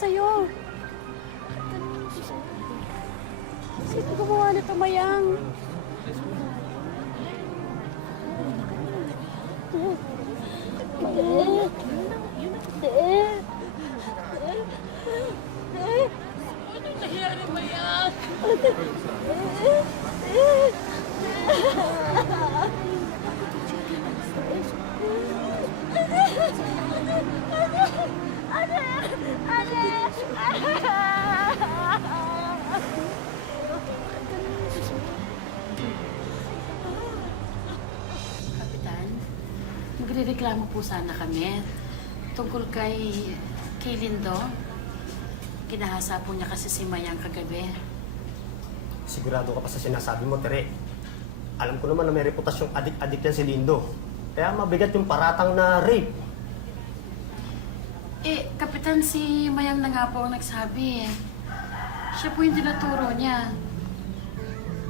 sa'yo. Sino gumawa nito, Mayang? Anong nangyari, Mayang? Kapitan, magrereklamo po sana kami tungkol kay Lindo. Ginahasa po niya kasi si Mayang kagabi. Sigurado ka pa sa sinasabi mo, Tere. Alam ko naman na may reputasyong adik-adik yan si Lindo. Kaya mabigat yung paratang na rape. Kapitan, si Mayang na nga po ang nagsabi eh. Siya po yung tinuturo niya.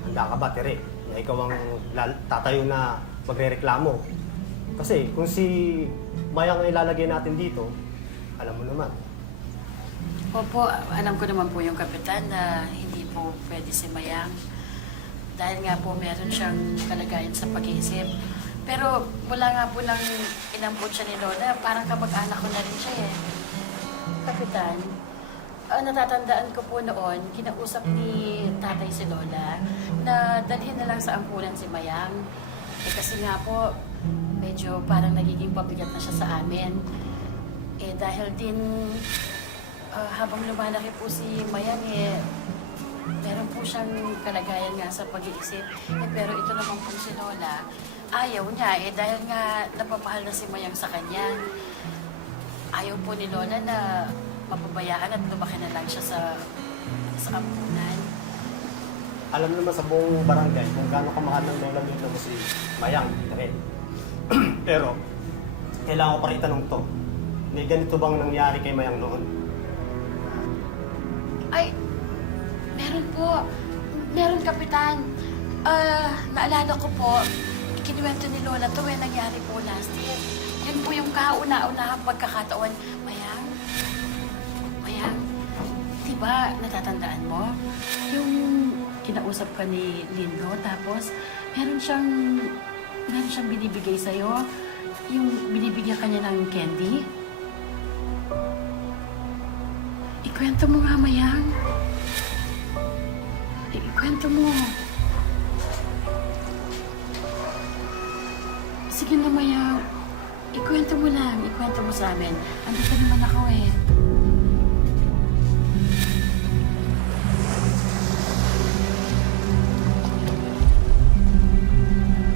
Handa ka ba, Tere, na ikaw ang tatayo na magrereklamo? Kasi kung si Mayang ang ilalagay natin dito, alam mo naman. Opo, alam ko naman po yung kapitan na hindi po pwede si Mayang. Dahil nga po meron siyang kalagayan sa pag-iisip. Pero mula nga po nang inampot siya ni Lola, parang kamag-anak ko na rin siya eh. Kapitan, natatandaan ko po noon, kinausap ni tatay si Lola na dalhin na lang sa ampunan si Mayang. Kasi nga po, medyo parang nagiging pabigat na siya sa amin. Dahil din habang lumalaki po si Mayang meron po siyang kalagayan nga sa pag-iisip. Pero ito naman po si Lola, ayaw niya dahil nga napamahal na si Mayang sa kanya. Ayaw po ni Lola na mapabayaan at lumaki na lang siya sa ampunan. Alam naman sa buong barangay kung gaano kamahal ng lola nito mo si Mayang, Tere. Pero, kailangan ko pa rin itanong to. May ganito bang nangyari kay Mayang noon? Ay, meron po. Meron, Kapitan. Naalala ko po, ikinuwento ni Lola to nangyari po last year. Yun po yung kauna-unahang pagkakataon. Mayang, diba natatandaan mo? Yung kinausap ka ni Lindo, tapos meron siyang binibigay sa'yo. Yung binibigyan ka niya ng candy. Ikwento mo nga, Mayang. Ikwento mo. Sige na, Mayang. Ikwento mo lang. Ikwento mo sa amin. Andito naman ako eh.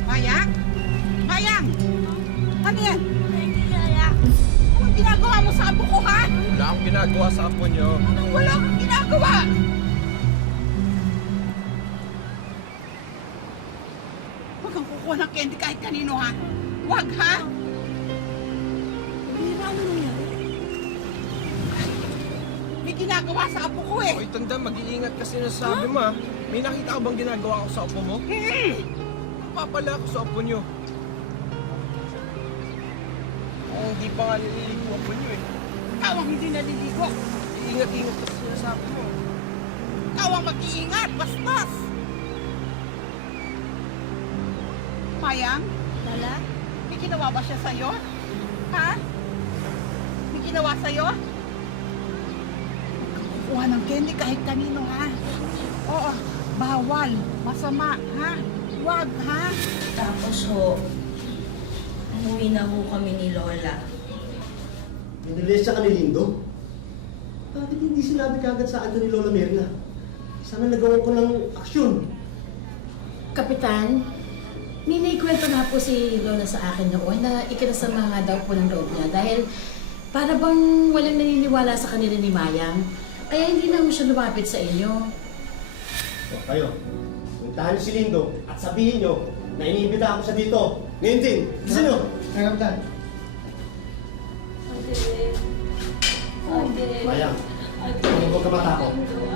Mayang? Mayang! Ano yan? Anong ginagawa mo sa apo ko, ha? Wala akong ginagawa sa apo niyo. Anong wala kang ginagawa? Huwag kang kukuha ng candy kahit kanino, ha? Huwag, ha? Mira, ano nangyari? May ginagawa sa apo ko, eh. Hoy, tanda, mag-iingat kasi nasabi mo, ha? May nakita ka bang ginagawa ko sa apo mo? Papala ako sa apo niyo. Hindi pa nga nililigo apo niyo, eh. Ikaw ang hindi naliligo. Iingat-ingat kasi sinasabi mo. Ikaw ang mag-iingat, bastos! Mayang? Lala? May ginawa ba siya sa'yo? Ha? May ginawa sa'yo? Kuha ng candy kahit kanino, ha? Oo, bawal. Masama, ha? Huwag, ha? Tapos ho, umuwi na ho kami ni Lola. Nanilis siya ka ni Lindo? Bakit hindi sinabi kagad sa akin ni Lola Mirna? Sana nagawa ko ng aksyon. Kapitan, may naikwento na po si Lola sa akin noon na ikinasama nga daw po ng loob niya dahil para bang walang naniniwala sa kanila ni Mayang. Kaya hindi na mo siya lumapit sa inyo. So, kayo, puntahan niyo si Lindo at sabihin niyo na iniimbita ako siya dito. Ngayon din, gusto niyo? Kaya kapitan. Mayang, huwag ka matakot.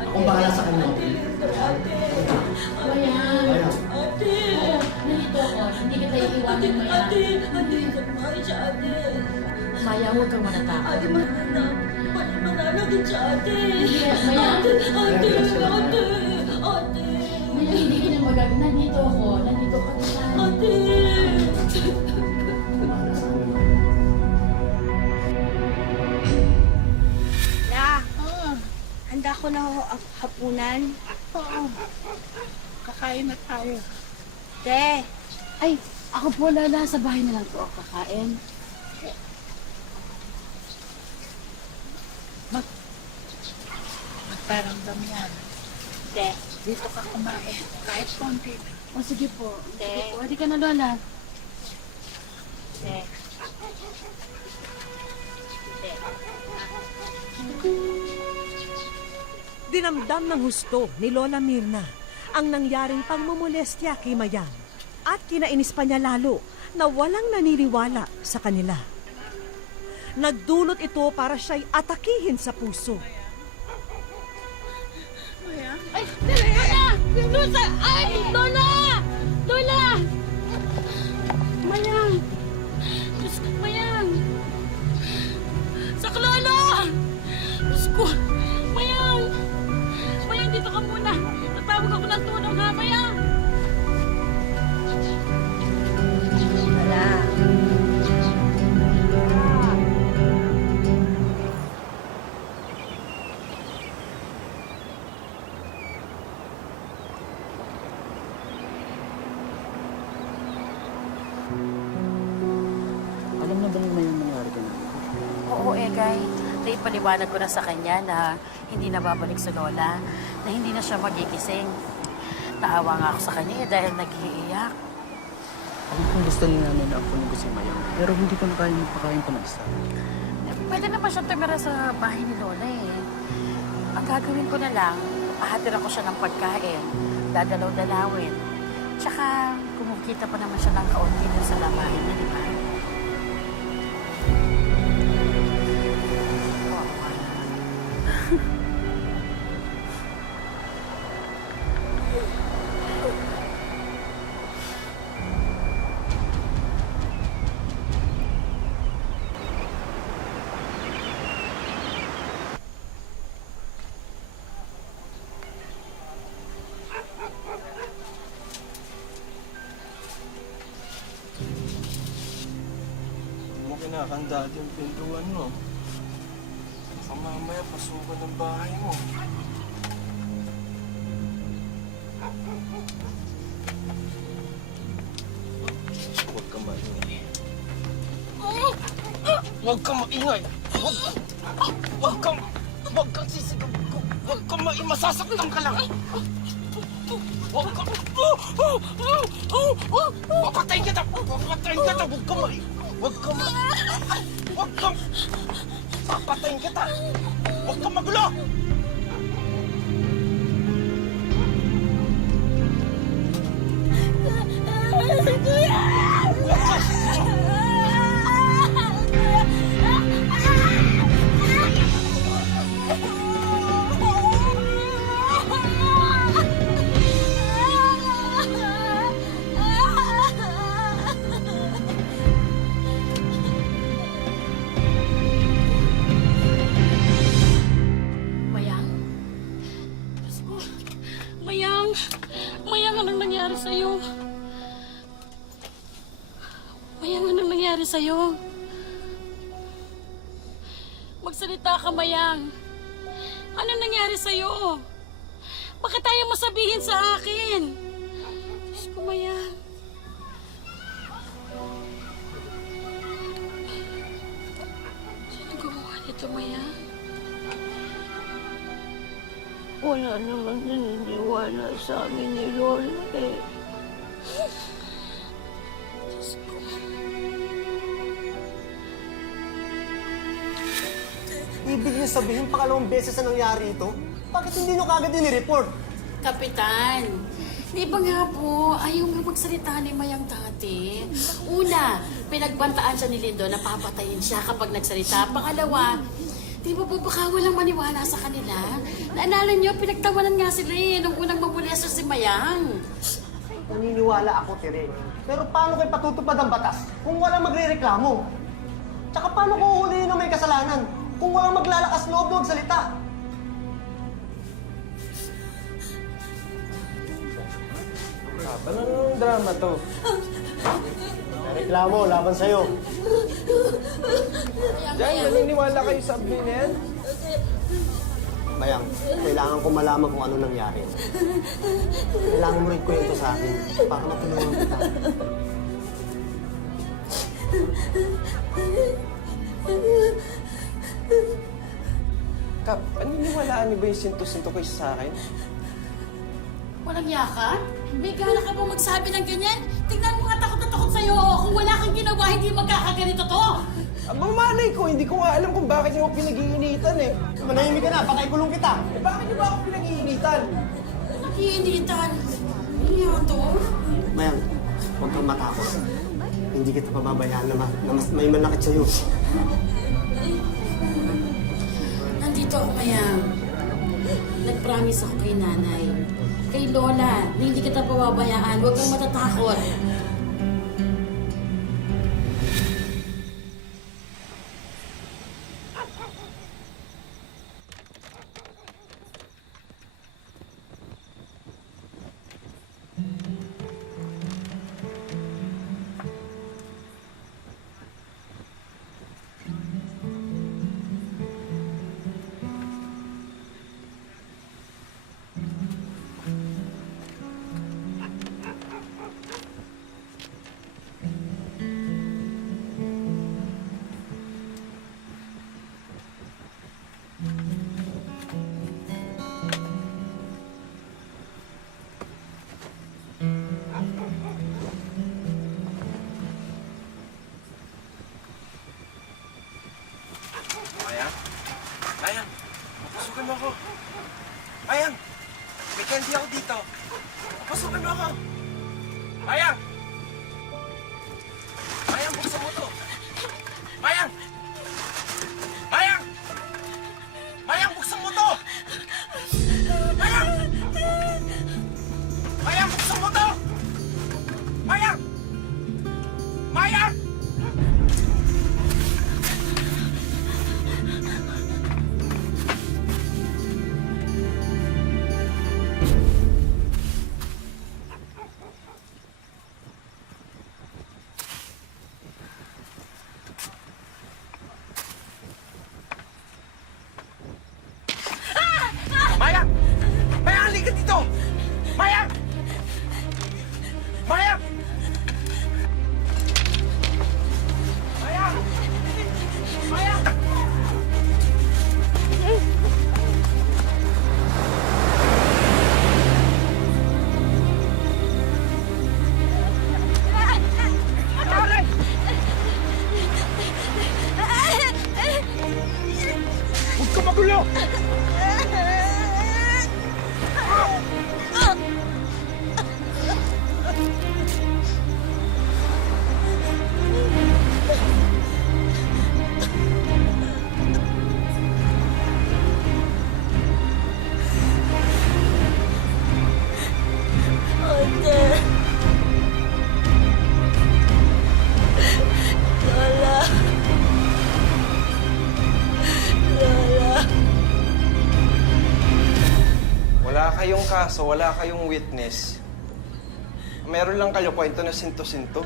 Akong bahala sa kanya. Mayang! Mayang. Nandito ako. Hindi kita iiwanan, Mayang. Mayang, huwag kang manatakot. mananakit sa ate. Mayang? Ate. Mayang, hindi ka na magagana. Nandito ako. Nandito ka na. Ate. La, handa ko na ho ang hapunan. Oo. Kakain na tayo. Te, Ay, ako po Lola. Sa bahay na lang po ako kakain. Magparamdam yan. te, Dito ka kumain. Kahit konti. O sige po. Sige Te. po. Hindi ka na Lola. te. Te. Dinamdam ng husto ni Lola Mirna ang nangyaring pagmumolestya kay Mayang at kinainis pa niya lalo na walang naniniwala sa kanila. Nagdulot ito para siya'y atakihin sa puso. Ay, Lola! Lola! Ay, Lola! Lola! Mayang! Diyos ko, Mayang! Saklolo! Diyos ko! Mayang! Mayang, dito ka muna. Tatawag ako ng tulong ha, Mayang! Wala. Alam na ba naman yung nangyari ka na? Oo, Egay. Naipaliwanag ko na sa kanya na hindi na babalik si Lola, na hindi na siya magigising. Naawa nga ako sa kanya dahil nag-iiyak. Alam kong gusto niya namin na ako nung si Mayang, pero hindi ko na kaya magpakain pa mag-isa. Pwede naman siya tumira sa bahay ni Lola eh. Ang gagawin ko na lang, pahatira ko siya ng pagkain, dadalaw-dalawin. Tsaka, kumukita pa naman siya ng kaunti dun sa labahin niya, di ba? Hindi mo kinakanda yung pintuan mo. Baka mamaya pasukan ng bahay mo. Huwag ka maingay. Huwag ka maingay! Huwag kang sisigaw! Huwag ka maingay! Masasaktan ka lang! Huwag ka! Papatayin kita! Papatayin kita! Huwag ka maingay! Huwag ka maingay! Huwag kang... Papatayin kita! Huwag kang magulo! Mayang? Diyos ko. Mayang! Mayang, anong nangyari sa'yo? Mayang, anong nangyari sa'yo? Magsalita ka, Mayang. Anong nangyari sa'yo? Bakit tayo mo sabihin sa akin? Diyos ko, Mayang. Sino gumawa nito, Mayang? Wala naman naniniwala sa amin ni Lola eh. Diyos ko. Ibig niyo sabihin, pangalawang beses na nangyari ito? Bakit hindi niyo kagad ini-report? Kapitan, di ba nga po, ayaw nga magsalita ni Mayang dati. Una, pinagbantaan siya ni Lindo na papatayin siya kapag nagsalita. Pangalawa, di ba po baka walang maniwala sa kanila? Naalala niyo, pinagtawanan nga sila eh, nung unang mamuleso si Mayang. Naniniwala ako, Tere. Pero paano kayo patutupad ang batas kung walang magre-reklamo? Tsaka paano ko uhulihin na may kasalanan? Kung walang maglalakas loob na magsalita. Ba ng drama to? May reklamo laban sa'yo. Diyan, naniniwala kayo sa abli na yan? Mayang, kailangan ko malaman kung ano nangyari. Kailangan mo rin kwento sa akin para matulungan kita. Kap, naniniwalaan niyo ba yung sinto-sinto kayo sa akin? Walang yakan? May gana ka ba magsabi ng ganyan? Tingnan mo nga takot na takot sa'yo. Kung wala kang ginawa, hindi magkakaganito to. Aba, malay ko, hindi ko nga alam kung bakit niyo ako pinag-iinitan eh. Manahimik ka na, patay kulong kita. Eh, bakit niyo ba ako pinag-iinitan? Nakiinitan. Ano yan to? Mayang, huwag kang matakot. Hindi kita pababayaan na, na mas may manakit sa'yo. Nandito ako, Mayang. Nag-promise ako kay nanay. Kay Lola, na hindi kita pababayaan. Huwag kang matatakot. Mayang? Mayang! Pasukin mo ako! Mayang! May candy ako dito! Pasukin mo ako! Mayang! Mayang, buksan mo to! Mayang! Mayang! Mayang, buksan mo to! Mayang! Mayang, buksan mo to! Mayang! Mayang! Mayang! Mayang, halika dito! Mayang! Mayang! Mayang! Mayang! Huwag ka magulo! Ate. Lola. Lola. Wala kayong kaso, wala kayong witness. Meron lang kayo kwento na sinto-sinto.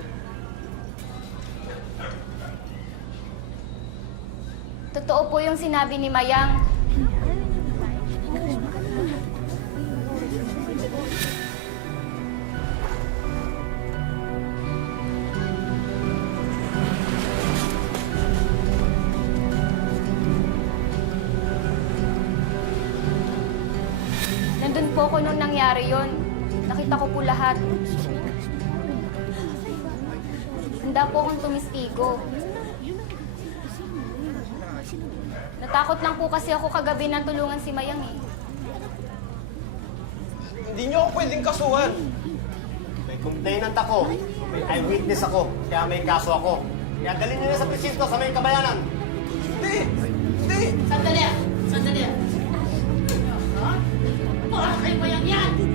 Totoo po yung sinabi ni Mayang. Nandun po ako nung nangyari yon. Nakita ko po lahat. Handa po akong tumistigo. Natakot lang po kasi ako kagabi nang tulungan si Mayang eh. Hindi niyo ako pwedeng kasuhan. May complainant ako. May eyewitness ako. Kaya may kaso ako. Kaya dalhin niyo na sa presinto sa may kabayanan. Hindi! Hindi! Sandali! Sandali! Para kay Mayang yan!